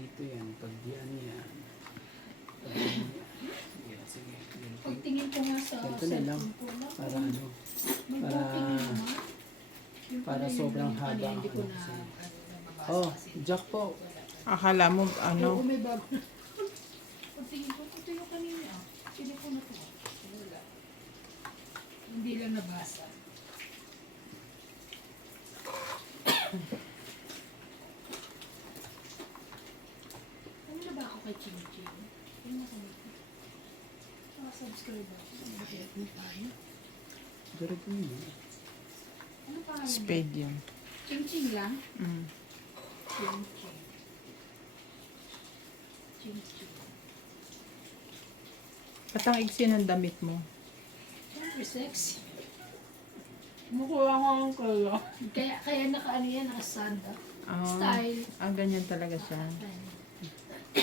dito yan. Pag diyan yan. Pag diyan yan. Sige, sige. Ganito. Pagtingin ko nga sa Ganito na lang. cellphone ko, no? Para ano. May para- booking na naman. Yung para pala, sobrang yung pala, haba Hindi ang ko ano na kasi. nababasa Oh, kasi. Jack po. Akala mo, Oo, ano? may bago. Pagtingin ko, ito yung kanina. Sino ko na to? Wala. Hindi lang nabasa. Ano na ba ako kay Ching Ching? Ano na kami? Subscribe ako. Ano tayo? Direct mo yun. Ano pa? Spade yun. Ching Ching lang? Mm. Ching Ching. Ching Ching. Ba't ang iksi ng damit mo? Siyempre sexy. Mukha ko ang kala. Kaya naka ano yan, naka-sanda. Ah, Style. ganyan talaga siya. Ayan.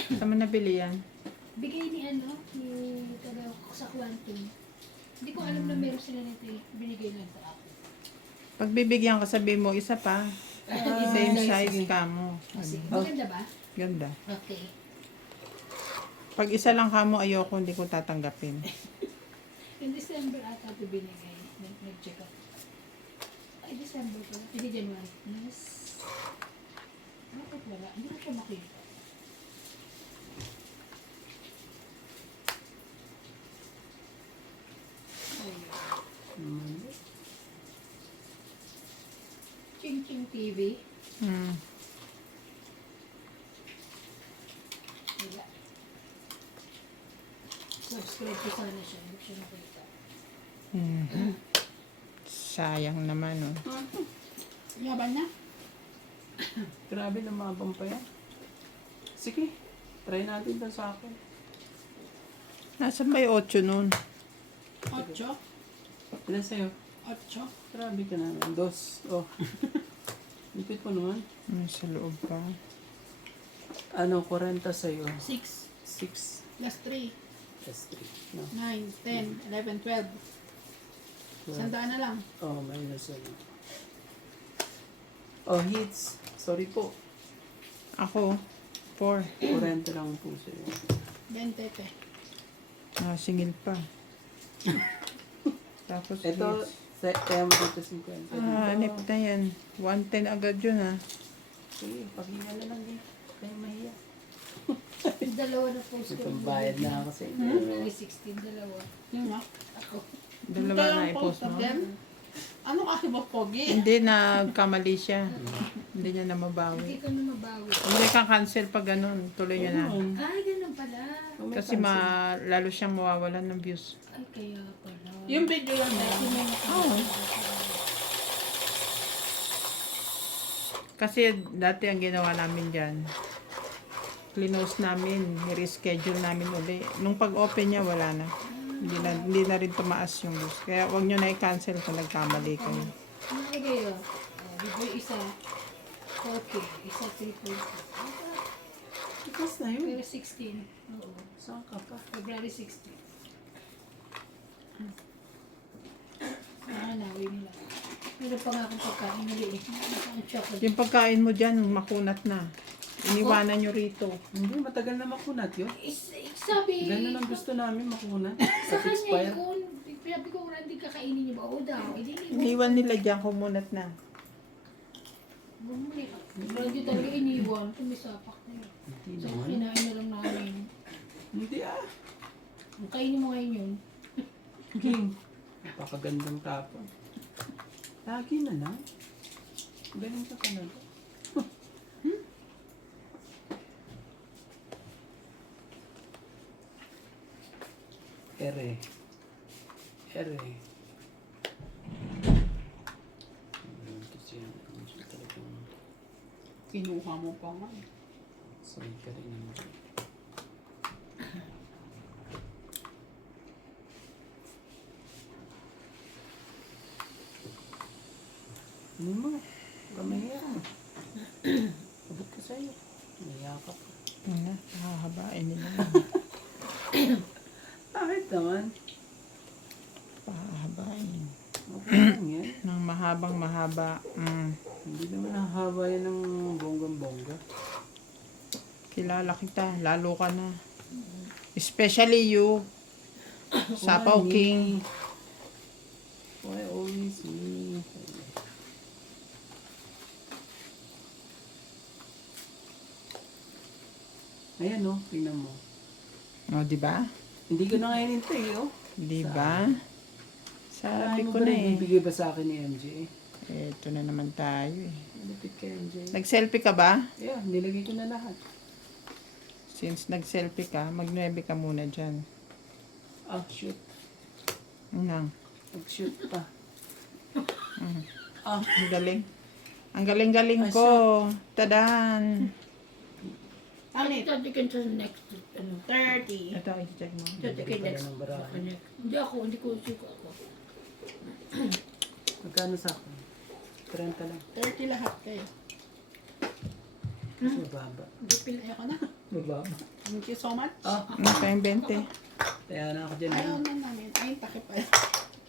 Saan mo nabili yan? Bigay ni ano, ni taga sa Quantum. Hindi ko alam na meron sila nito eh. Binigay lang sa akin. Pag bibigyan ka, sabi mo, isa pa. Same size ka mo. Sige. Maganda ba? Ganda. Okay. Pag isa lang ka mo, ayoko, hindi ko tatanggapin. In December ata ito binigay. Nag-check up. Ay, December pala. Hindi January. Yes. Bakit wala? Hindi ko siya makita. Ayun. Naman. Ching Ching TV. Mm. Wala. Subscribe ko sana siya. Hindi ko siya nakita. Mhm. Sayang naman, oh. Yaban na? Grabe, lumabang pa yan. Sige, try natin ito sa akin. Nasaan ba yung 8 nun? 8? Ilan sa'yo? 8? Grabe ka naman. 2. Oh. Lipit mo naman. Sa loob pa. Ano, 40 sa'yo. 6 6 plus 3. plus 3. No? 9, 10, 11, 12. 12. Sandaan na lang. Oh, minus ano. Oh, hits. Sorry po. Ako, 4. 40 lang po sa'yo. 20 pe. Singil pa. Tapos Ito, hits. kaya mo dito 50. Hanip na yan. 110 agad yun, ha. Sige, paghinga na lang din. Kaya mahiya. Dalawa na post ko. Itong bayad na ako sa inyo. May 16, dalawa. Yun na. Ako. Dalawa na i-post mo. Ano kasi ba pogi? Hindi, nagkamali siya. Hindi niya na Hindi mabawi. ko na mabawi. Hindi kang cancel pag ganun. Tuloy niya na. Ay, ganun pala. Kasi lalo siyang mawawalan ng views. Ay, kaya pala. Yung video yan na. Dati may Kasi dati ang ginawa namin dyan, clinose namin, reschedule namin uli. Nung pag-open niya, wala na. Hindi na rin tumaas yung views. Kaya wag nyo na i-cancel kung nagkamali kayo. Ano kayo? Video isa. 4K. Isa 3.2. Ikas na yun. Pero 16. Oo. Saan ka pa? February 16. Nakanawi nila. Meron pa nga akong pagkain na liit. Ang chocolate. Yung pagkain mo dyan, makunat na. Iniwanan nyo rito. Hindi, matagal na makunat yun. Sabi, Ganun ang gusto namin makunat. sa At kanya expire. yun, sabi ko, Randy, kakainin niyo ba? Oo daw. Iniwan nila dyan, kumunat na. Bumuli. Randy talaga iniwan. Tumisapak na yun. Hindi So, naman. kinain na lang namin. Hindi ah. Ang kainin mo ngayon yun. King. Napakagandang tapon. Lagi na lang. Ganun ka talaga. Ere. Ere. Kasi yan. Talagang Kinuha mo pa nga. sabay ka rin naman. Ano mo? Kamaya. Abot ka sa'yo. Nayakap ka. Hahabain nila. Bakit naman? Pahahabain. Okay lang yan. Nang mahabang mahaba. Hindi naman hahaba yan ng bonggang-bongga. Kilala kita. Lalo ka na. Especially you. Sapaw Why King. me? Why always me? Ayan oh, tingnan mo. O, di ba? Hindi ko na ngayon hintay oh. Di ba? Sabi Ayaw mo ko ba na rin eh. ibibigay ba sa akin ni MJ? Ito na naman tayo eh. Malapit ka MJ. Nag-selfie ka ba? Yeah, nilagay ko na lahat. Since nag-selfie ka, mag-9 ka muna dyan. Ah, shoot. Nang. Mag-shoot pa. Ang galing. Ang galing-galing Ay, ko. Tadan. Ano ito? Tatikin sa next, 30. Ito, i-check mo. tatikin pala next. ng baraha. Hindi ko siko ako. Magkano sa akin? 30 lang. 30 lahat kayo. Mababa. Hindi pinaya ko na. Mababa. Thank you so much. Ah, Ano pa yung 20? kaya na ako dyan. Ayaw na namin. Ay, takip pa.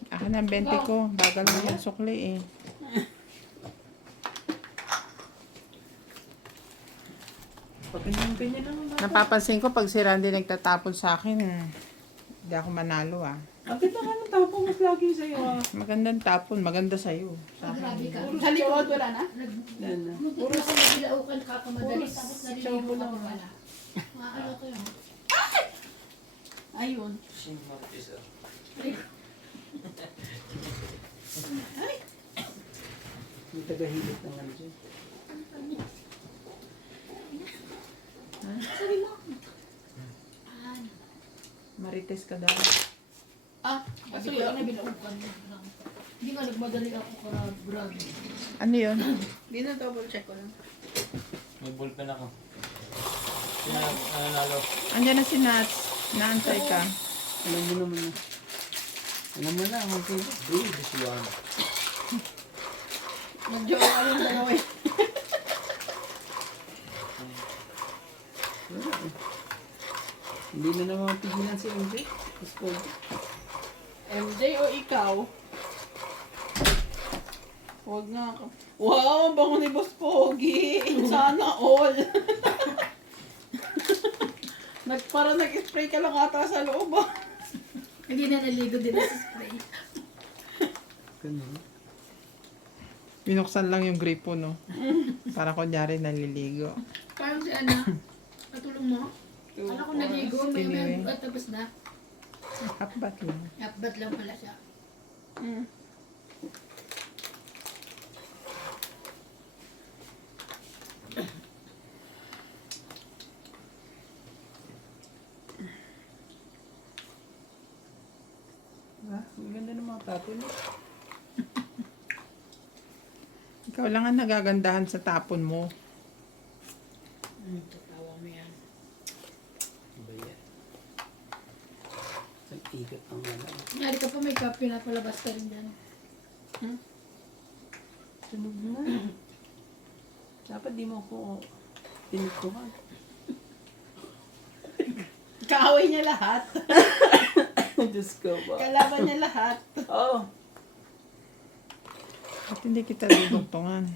Akin ang 20 ko. Bagal mo yung sukli eh. Pag ganyan lang ang bata. Napapansin ko pag si Randy nagtatapon sa akin, hindi ako manalo ah. Ang ganda nga ng tapong mas lagi sa'yo ah. Magandang tapon, maganda sa'yo. Sa Grabe akin. ka. Puro sa likod, wala na. Yan na. Puro sa nagilaukan kakamadali, Puro tapos sa naliligo lang. ka pala. Maalo ko yun. Ayun. May tagahilip ng ano dyan. Sabi mo. Marites ka daw. Ah, Kasi kasi ko na bilaukan mo lang. Hindi nga nagmadali ako para brag. Ano yun? double check ko lang. May ballpen ako. Nananalo. Andiyan na si Nats. Naantay ka. Alam mo naman na. Alam mo na, okay. Bro, this one. Medyo ayun dalawa eh. Wala eh. Hindi na naman pigilan si MJ. Mas pogi. MJ o ikaw? Huwag nga ako. Wow, ang bango ni Boss Pogi. Sana all. Parang nag-spray ka lang ata sa loob ah. Hindi na naligo din sa spray. Ganun. Pinuksan lang yung gripo, no? Para kunyari naliligo. Parang si Ana, katulong mo. Ano ko naligo, may tapos na. Hakbat lang. Napbat lang pala siya. Mm. Ah, ang ganda ng mga tapon. Ikaw lang ang nagagandahan sa tapon mo. Tatawa mo yan. Iba yan. Ang igat ng wala. Nyari ka pa may pinapalabas ka rin dyan. Sunog na. Dapat di mo ko tinutukan. Kaaway niya lahat. Diyos ko ba? Kalaban niya lahat. Oo. Ba't hindi kita duduktungan?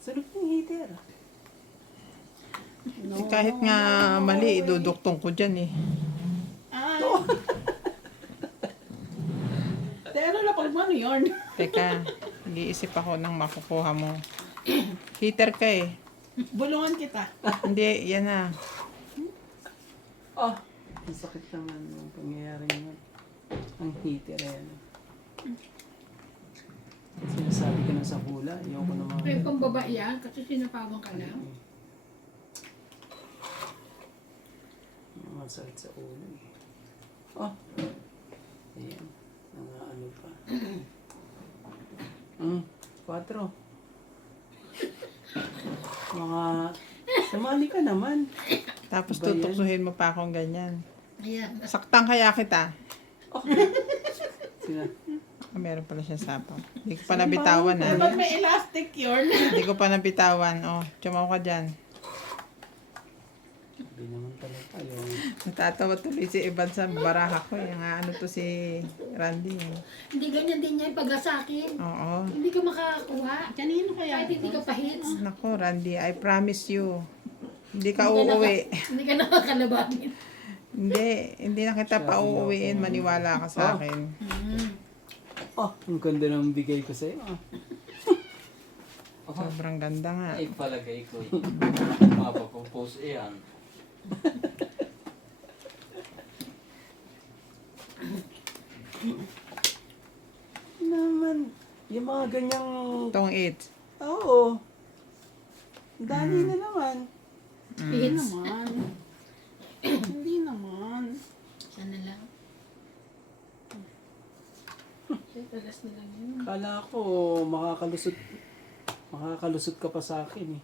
Sunog ng heater. Eh, kahit nga mali, iduduktong ko dyan eh. Ay. Pero lapag mo ano yun? Teka, nag-iisip ako ng makukuha mo. Heater ka eh. Bulungan kita. Hindi, yan na. Oh, ang sakit naman ng pangyayari naman. Ang heater yan. Sinasabi ko na sa hula, ayoko na mga... Ay, pambaba yan, kasi sinapawang ka lang. Ang sakit sa ulo eh. Oh, ayan. Ano pa. 4. Mga... Sumali ka naman. Tapos Ba yan? tutuksuhin mo pa akong ganyan. Ayan. Saktan kaya kita. Sina? Ah, meron pala siya sapaw. Hindi ko pa nabitawan Dapat ah. may elastic yun. Hindi ko pa nabitawan. Oh, tumaw ka dyan. Hindi naman talaga. Ayaw. Natatawa tuloy si Evan sa baraha ko. Yung ano to si Randy. eh. Hindi ganyan din yan pag sa akin. Oo. Hindi ka makakakuha. Kanino kaya? Kahit hindi ka pa-hits. Nako, Randy, I promise you. Hindi ka uuwi. Hindi ka nakakalabanin. Hindi na kita pa uuwiin. Maniwala ka sa akin. Oh, ang ganda ng bigay ko sa'yo. Ah. Sobrang ganda nga. Ay, palagay ko eh. Mapapapose yan. Naman, yung mga ganyang... Tong 8. Oo. Ang dami na naman. Hindi naman. Hindi naman. Sana lang. Talas na lang yun. Kala ko makakalusot ka pa sa akin eh.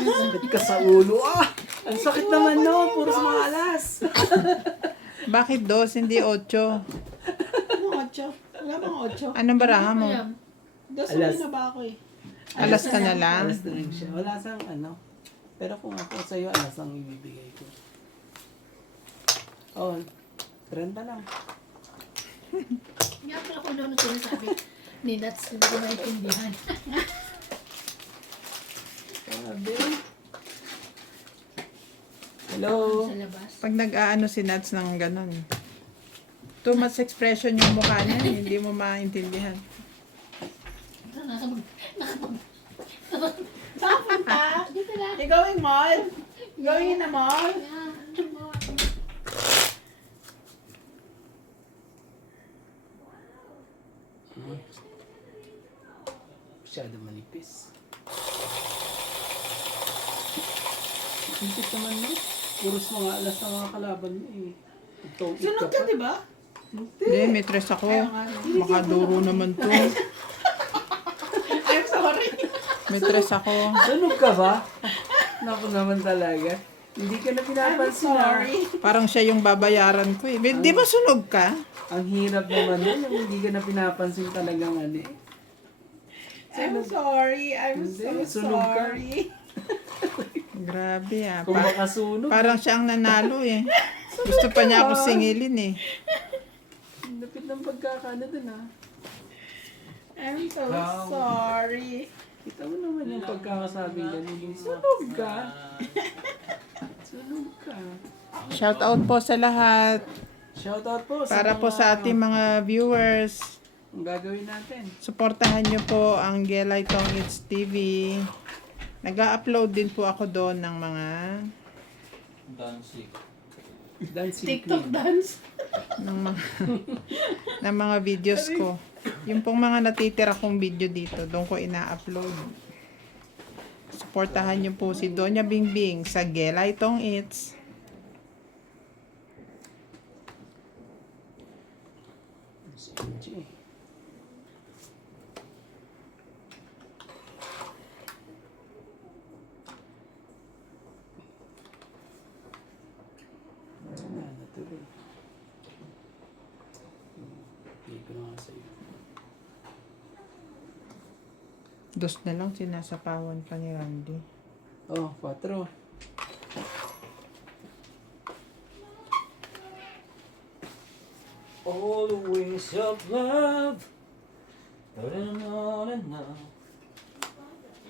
Sakit ka sa ulo. Ah! Ang sakit naman no, puro sa mga alas. Bakit 2, hindi 8? Ano, 8? Wala bang 8? Anong baraha mo? Alam. Dos Alas. na ba ako eh? Alas ka na lang? Alas na lang siya. Wala sang ano. Pero kung ako sa'yo, alas ang ibibigay ko. Oh, 30 lang. Nga pala kung ano sinasabi ni Nats, hindi ko maintindihan. Sabi. Hello. Sa labas. Pag nag-aano si Nats ng ganon. Too much expression yung mukha niya. Hindi mo maintindihan. Saan punta? Dito lang. You going mall? Going in the mall? Yeah. Masyado manipis. Hintip naman no? Puros mga alas na mga kalaban mo eh. Ito, Sunod ka, di ba? Hindi, may tres ako. Ayaw nga. Makaduro naman to. I'm sorry. May tres ako. Sunog ka ba? Naku naman talaga. Hindi ka na I'm pinapansin ah. sorry. Parang siya yung babayaran ko eh. Di ba sunog ka? Ang hirap naman nun, yung hindi ka na pinapansin talagang ano eh. I'm sorry. I'm Hindi, so sunog ka. sorry. Grabe ah. Kung makasunog, Parang siya ang nanalo eh. Gusto pa niya ako singilin eh. lapit ng pagkakano dun ah. I'm so sorry. Kita mo naman yung pagkakasabi niya. Sunog ka. Sunog ka. Shout out po sa lahat. Shoutout po Para po mga- sa ating mga viewers. Ang gagawin natin. Suportahan niyo po ang Gelay Tongits TV. Nag-upload din po ako doon ng mga Dancing. Dancing TikTok queen. dance. ng mga ng mga videos ko. Yung pong mga natitira kong video dito, doon ko ina-upload. Suportahan niyo po si Donya Bingbing sa Gelay Tongits. Si MJ. Natuloy. Bigay ko na nga sa'yo. Dos na lang sinasapawan pa ni Randy. Oh, 4. All the wings of love. Da-da-na-na-na.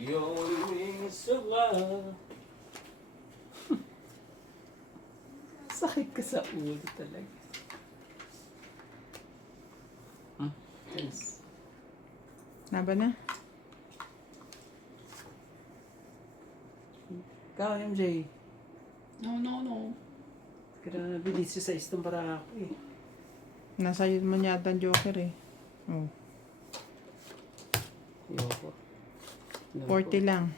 The only wings of love. Sakit ka sa ulo talaga. Yes. Naba na? Ikaw, MJ. No. Grabe, 16 itong para ako eh. Nasa yun mo yata ang Joker eh. Oh, Ayoko. 40 lang.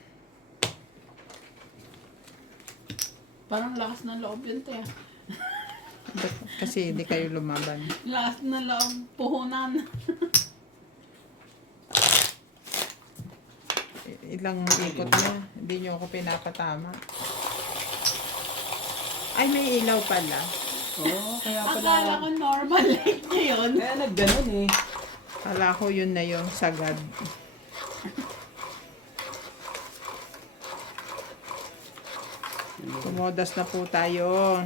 Parang lakas ng loob yun, te. Kasi hindi kayo lumaban. Lakas ng loob. Puhunan. Ilang ikot na. Hindi nyo ako pinapatama. Ay, may ilaw pala. Oo, kaya Akala pala. ko normal light na yun. Kaya nagganon eh. Kala ko yun na yung sagad. Kumodas na po tayo.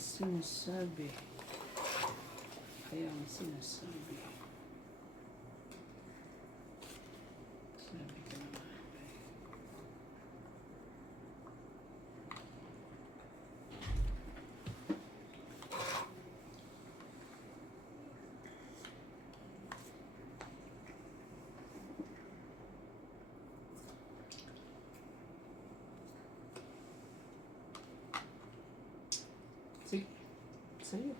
sinasabi? Kaya ang sinasabi. Sabi ka naman. Sige, sa'yo.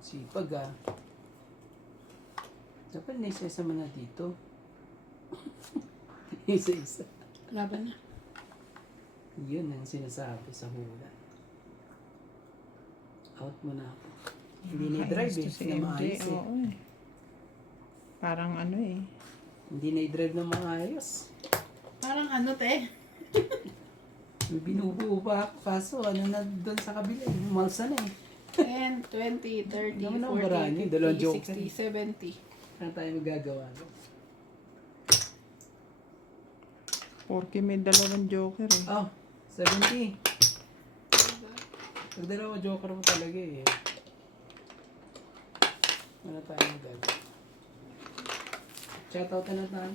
Sipag ah. Dapat na isa-isa mo na dito. Isa-isa. Laban na. Yun ang sinasabi sa hula. Out mo na ako. Hindi na-drive Nakakainis eh. to si Na MJ. maayos eh. Oo eh. Parang ano eh. Hindi na-drive na maayos. Parang ano, te? May binubuo pa ako. Kaso ano na doon sa kabila eh. Malsa na eh. 10, 20, 30, Naman ang marami, 40, dalawang 50, joker. 60, 70. Ano tayo magagawa? Porky may dalawang joker eh. Oh, 70. Pag dalawa joker mo talaga eh. Ano tayo magagawa? Shoutout na tayo.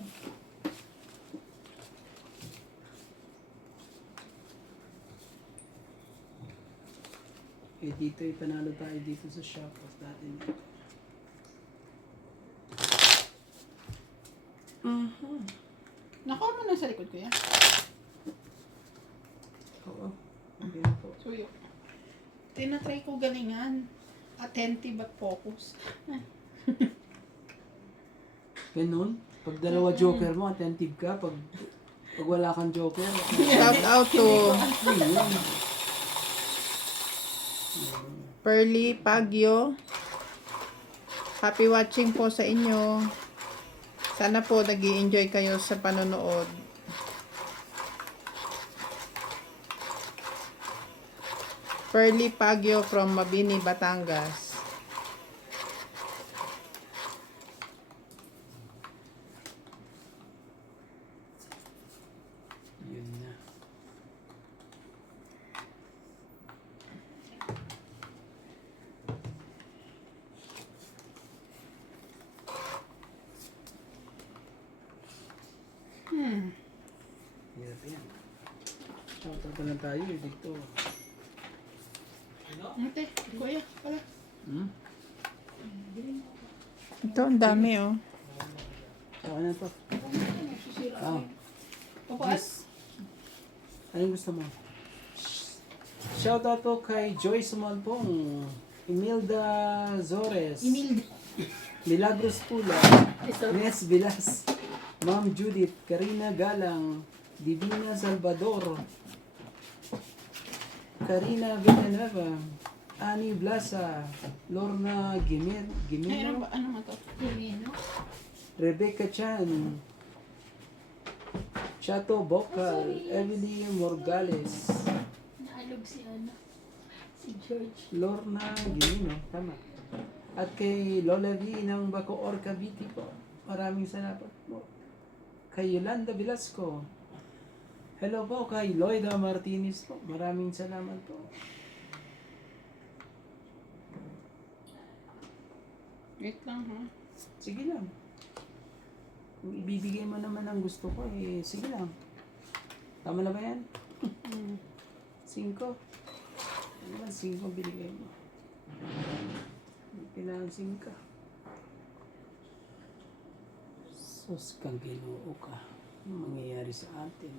Eh dito ipanalo tayo dito sa shop natin. Nakuha mo na sa likod ko yan. Oo. Okay na po. Suyo. Tinatry ko galingan. Attentive at focus. Ganun. Pag dalawa joker mo, attentive ka. Pag wala kang joker, Shout out to ayun. Pearly Pagyo. Happy watching po sa inyo. Sana po nag-i-enjoy kayo sa panonood. Pearly Pagyo from Mabini, Batangas. Yun na. Hirap yan. Shoutout na lang tayo eh dito. Ate, kuya, pala. Hmm? Ito, ang dami oh. Saka na to. Ah, Papaas. anong gusto mo? Shoutout po kay Joyce Malpong, Imelda Zores, Milagros Pula, Ines Vilas, Ma'am Judith, Karina Galang, Divina Salvador, Karina Villanueva, Ani Blasa, Lorna Ay, Gimeno, ano mo to? Lumino. Rebecca Chan, Chato Bocal, Emily Morgales, Naalog si ano. Si George. Lorna Gimeno, tama. At kay Lola V ng Bacoor, Cavite po. Maraming salamat po. Kay Yolanda Velasco. Hello po kay Loida Martinez po. Maraming salamat po. Wait lang, ha? Sige lang. Kung ibibigay mo naman ang gusto ko, eh, sige lang. Tama na ba yan? 5. Ano ba, 5 binigay mo? Pinansing ka. Sus kang Ginoo ka. Ano mangyayari sa atin?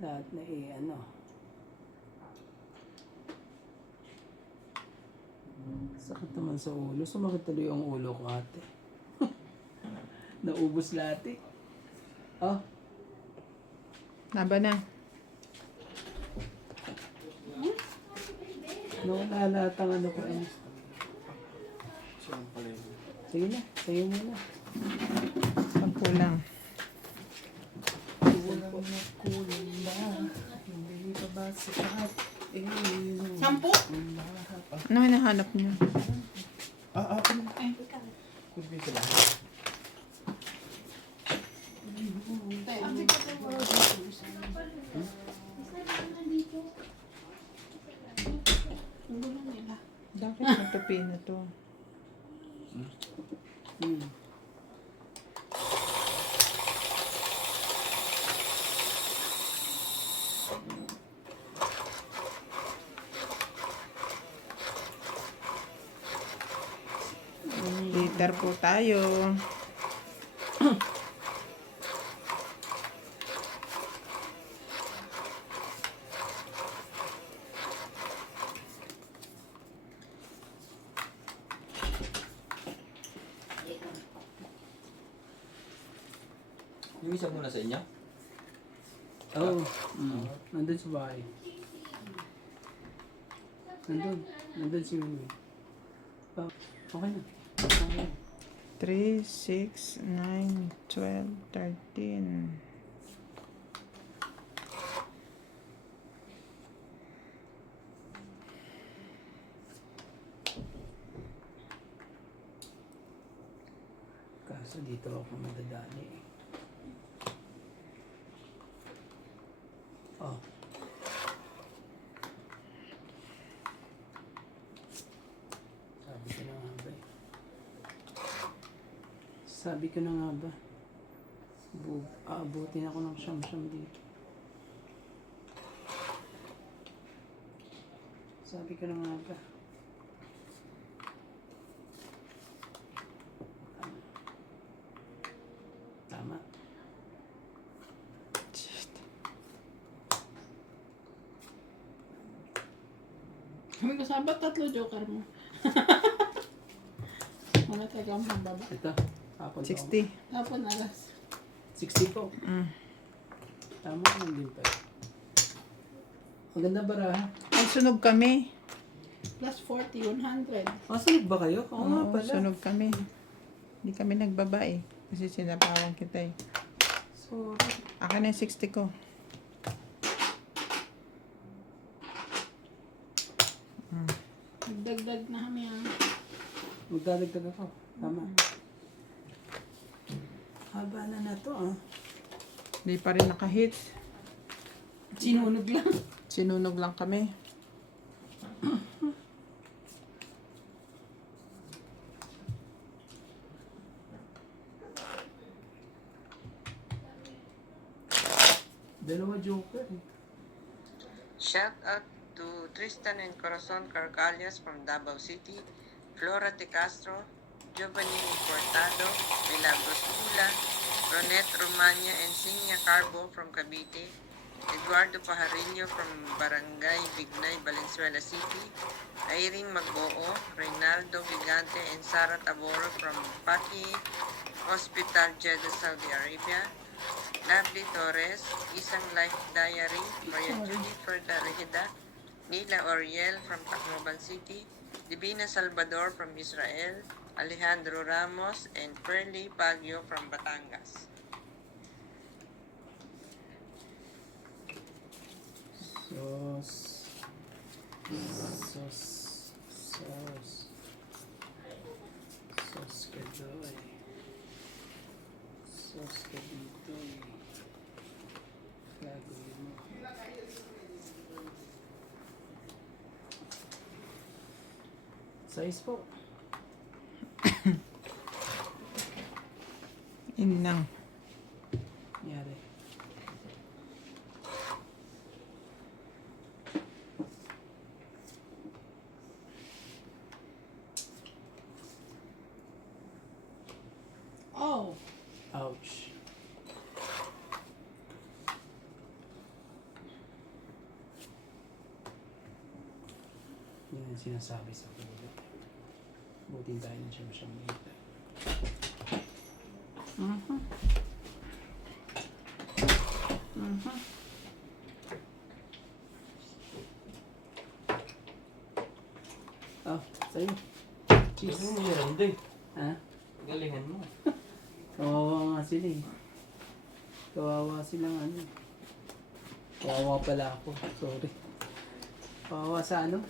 Lahat na ano. Sakit naman sa ulo. Sumakit tuloy ang ulo ko, ate. Naubos lahat eh. Oh, Laban na. nawala lahat ang ano ko. Ano. Saan pala yun? Sige na, sa'yo muna. Pagkulang. Kulang na kulang ba? Hindi pa ba sapat? Sampu? Ano hinahanap niyo? Could be sila. Ang gulo nila. Dapat matupi na to. Hmm. Liter po tayo. Yung isa muna sa inyo? Oo. Nandun sa bahay. Nandun si Winnie. Okay na. Okay na. 3, 6, 9, 12, 13. Kaso dito ako madadali eh. Oh. Sabi ko na nga ba eh. Sabi ko na nga ba. Aabutin ako ng siyam-siyam dito. Sabi ko na nga ba. Tama. Kami ko sabat 3 joker mo. Wala tayo ang baba. Ito. Hapon 60. Tapon alas. 60 po. Mm. Tama naman din pa. Ang ganda baraha. Ay, sunog kami. Plus 40, 100. Masalig ba kayo? Oo nga Oo, pala. sunog kami. Hindi kami nagbaba eh. Kasi sinapawan kita eh. Sorry. Akin na yung 60 ko. Nagdagdag na kami ah. Magdadagdag ako. Tama. Haba na to ah. Hindi pa rin nakahits. Sinunog lang. Sinunog lang kami. Dalawa joker eh. Shout out to Tristan and Corazon Carcalias from Davao City, Flora De Castro, Giovanni Importado, Milagros Pula, Ronette Romania and Sinya Carbo from Cavite, Eduardo Pajarillo from Barangay Bignay, Valenzuela City, Irene Magboo, Reynaldo Gigante and Sara Taboro from Paki Hospital, Jeddah, Saudi Arabia, Lovely Torres, Isang Life Diary, Maria Judith Ferdarejeda, Nila Oriel from Tacloban City, Divina Salvador from Israel, Alejandro Ramos, and Perly Baguio from Batangas. Sauce. Sauce ka daw eh. Sauce ka dito eh. Gagawin mo. Size po. Inang. Yari. Oh, Ouch. Yan ang sinasabi sa pulo. Butin tayo ng siyam-siyam dito. Mhm. Mhm. Oh, sa'yo. Cheese. Cheese mo meron din. Ha? Galingan mo. Kawawa nga sila eh. Kawawa silang ano. Kawawa pala ako. Sorry. Kawawa sa ano?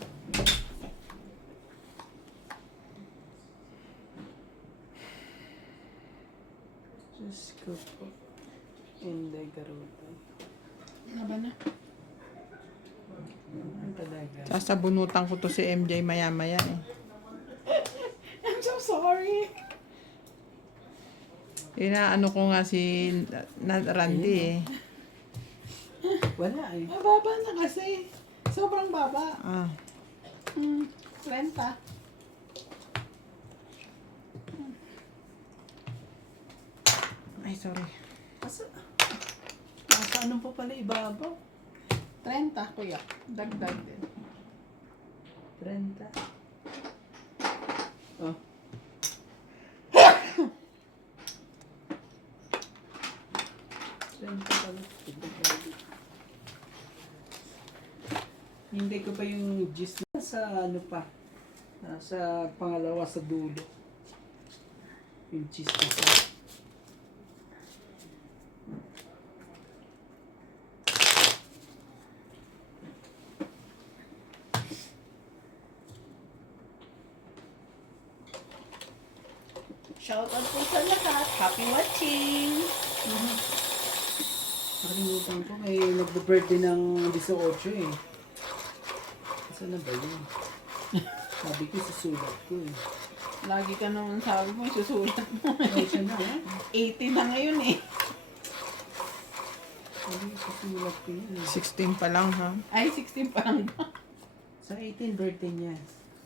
Diyos ko po. Hindi garuda. Laban na. Ang talaga. Sasabunutan ko to si MJ maya-maya eh. I'm so sorry. Inaano ko nga si Randy eh. Wala eh. Mababa na kasi. Sobrang baba. Ah, 20. ay sorry. Nasa ano pa pala ibabaw? 30, kuya. Dagdag din. 30. Oh. Hindi ko pa yung gist na sa ano pa. Nasa pangalawa sa dulo. Yung cheese na sa... Shoutout po sa lahat. Happy watching. Nakalimutan ko, may nagbe-birthday ng 18 eh. Saan na ba yun? Sabi ko, susulat ko eh. Lagi ka naman sabi mo, susulat mo. Ay, siya na ha? 80 na ngayon eh. Sabi ko, susulat ko yun eh. 16 pa lang ha. Ay, 16 pa lang ba? Sa 18 birthday niya.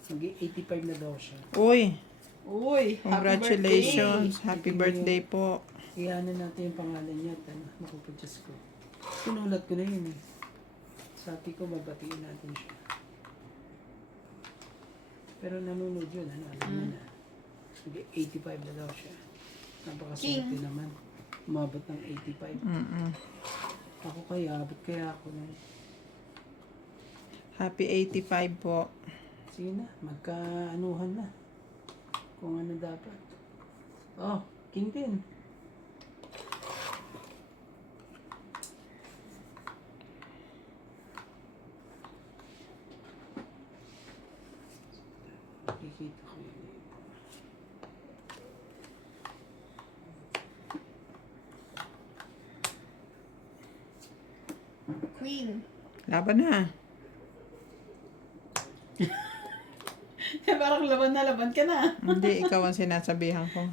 Mag-85 na daw siya. Uy, Uy, congratulations. Happy birthday po. Iyanan natin yung pangalan niya at ano, makuproduce ko. Sinulat ko na yun eh. Sabi ko, mabatiin natin siya. Pero nanonood yun, ano, alam niya na. Mag-85 na daw siya. Napakaswerte naman. Umabot ng 85. Mm-mm. Ako kaya, abot kaya ako na. Happy 85 po. Sige na, magkaanuhan na. Kung ano dapat. Oh, king din. Kikita ko yun. Queen. Laban na. Parang laban ka na. Hindi, ikaw ang sinasabihan ko.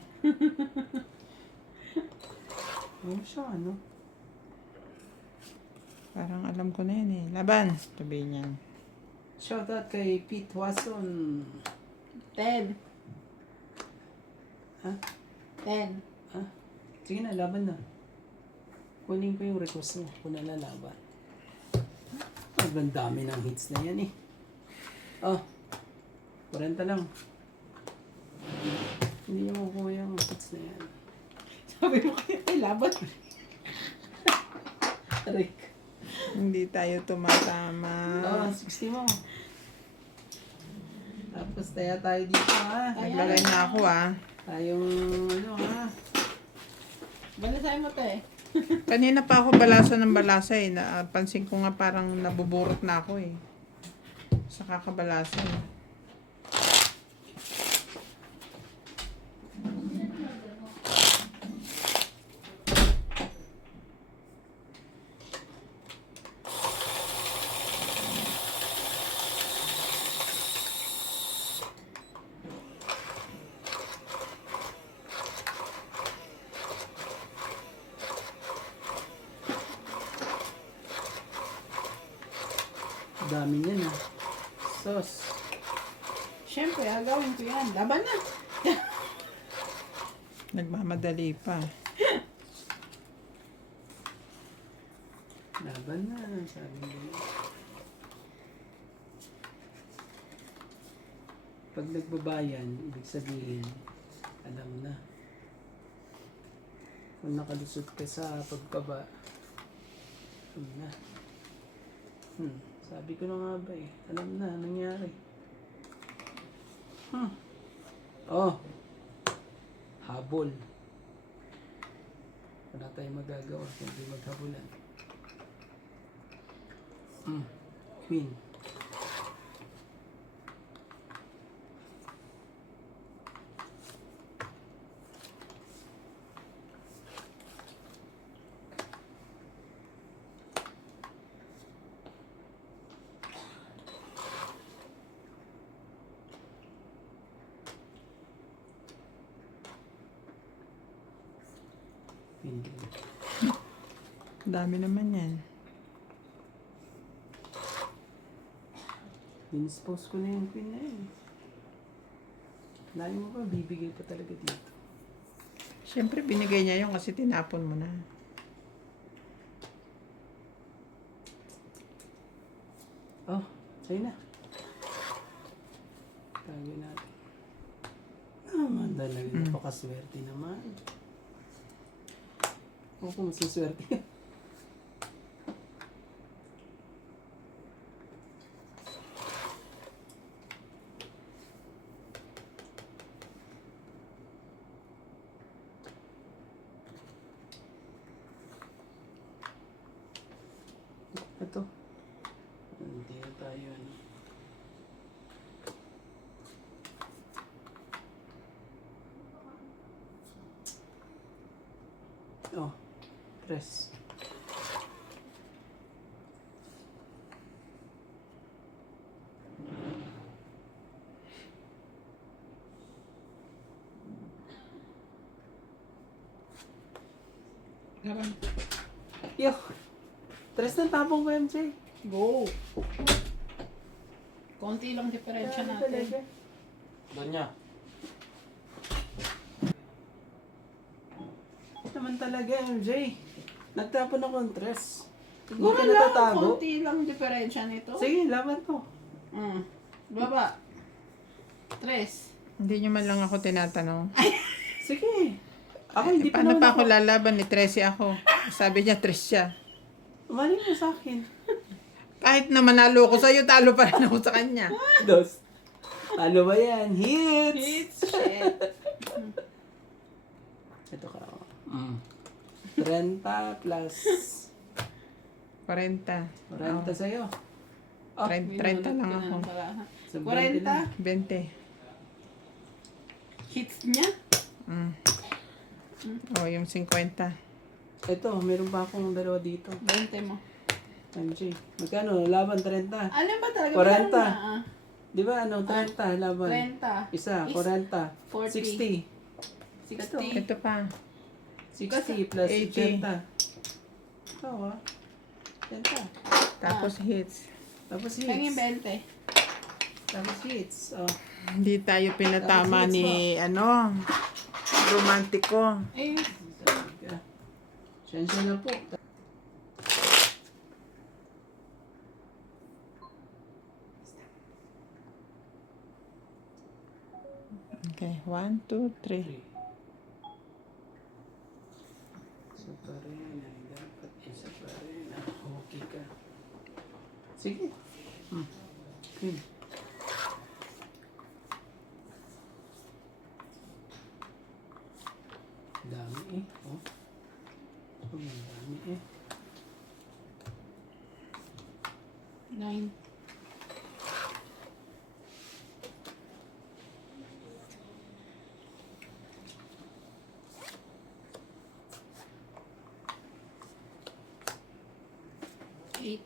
Ano siya, ano? Parang alam ko na yan eh. Laban. Sabi niyan. Shoutout kay Pete Watson. 10. Ha? 10. Ha? Sige na, laban na. Kunin ko yung request mo kung nalalaban. Ang dami ng hits na yan eh. Oh, 40 lang. Hindi niya makuha yung hits na yan. Sabi mo kayo, ay laban. Rick. Hindi tayo tumatama. Oh, 60 mo. Tapos tayo dito ha. Naglagay na ako ah. Tayong ano ha. Balasay mo to eh. Kanina pa ako balasa ng balasa eh. Napansin ko nga parang nabuburot na ako eh. Sa kakabalasa eh. Dami niyan ha. Sauce. Siyempre, agawin ko yan. Laban na. Nagmamadali pa. Laban na. Sabi mo. Pag nagbabayan, ibig sabihin, alam na. Kung nakalusot ka sa pagbaba, alam na. Sabi ko na nga ba eh, alam na, nangyari. Oh, habol. Wala tayong magagawa, hindi maghabulan. Queen. Hindi. Dami naman yan. Dinispose ko na yung queen na yun. Layo mo pa, bibigay pa talaga dito. Siyempre, binigay niya yun kasi tinapon mo na. Oh, sa'yo na. Tago natin. Naman talaga, napakaswerte naman. Oo, kung masaswerte yan. Ito. Hindi na tayo ano. Oh, press. Garang. Yo! Tres na tapong ko, MJ. Go! Konti lang diferensya natin. Doon niya. Naman talaga, MJ. Nagtapon ako ng tres. Hindi Siguro ka lang, natatago. konti lang diferensya nito. Sige, laban ko. Baba. 3. Hindi niyo man lang ako tinatanong. Sige. Ako hindi pa Paano naman pa ako lalaban? Ni 13 ako. Sabi niya, 3 siya. Umali mo sa akin. Kahit na manalo ko sa'yo, talo pa rin ako sa kanya. Dos. Ano ba yan? Hits! It's shit. Ito ka. 30 plus 40. 40 sa'yo. Oh, 30 lang ako. sa 20 lang. 20. Hits niya? O, yung 50. Ito, meron pa akong dalawa dito. 20 mo. MJ. Magkano? Laban 30. Alin ba talaga? 40. Meron na, Di ba ano? 30 laban. 30. Isa, Is 40. 40. 60. 60. Ito pa. 60 plus 80. 80. Oo ah. 80. Tapos hits. Tapos Kaya yung hits. 20. Tapos hits. Oh. Hindi tayo pinatama Tapos hits ni, romantiko. Eh, Sensya na po. Okay, 1, 2, 3. 3. Isa pa rin. Ay, dapat isa pa rin. Okay ka. Sige. Queen. Dami eh. Oh. Ang dami eh. 9. Eight.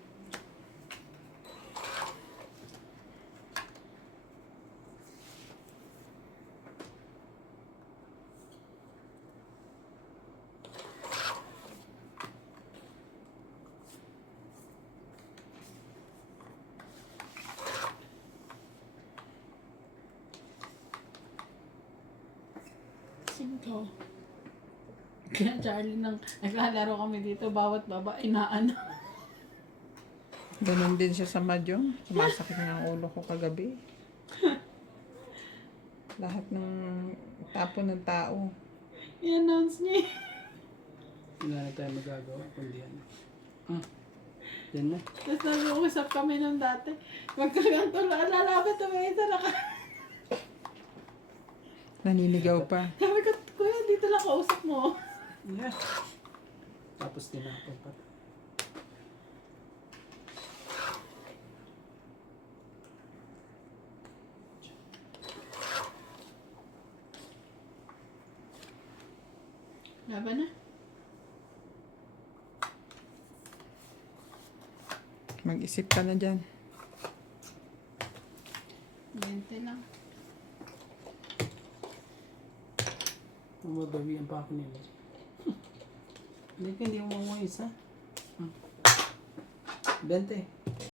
Cinco. Kaya Charlie, nang naglalaro kami dito, bawat baba, inaano. Ganun din siya sa Mahjong. Sumasakit nga ang ulo ko kagabi. Lahat ng tapon ng tao. I-announce niya. Wala na tayo magagawa, kundi ano. Yan na. Tapos nag-uusap kami nung dati. Magkaganto lang. Lalapit tumingin sa naka. Naninigaw pa. Sabi ko, kuya, dito lang kausap mo. Yeah. Tapos tinapon pa. Laban na. Mag-isip ka na dyan. 20 lang. Mababawian pa ako nila. Hindi mo mo isa. 20.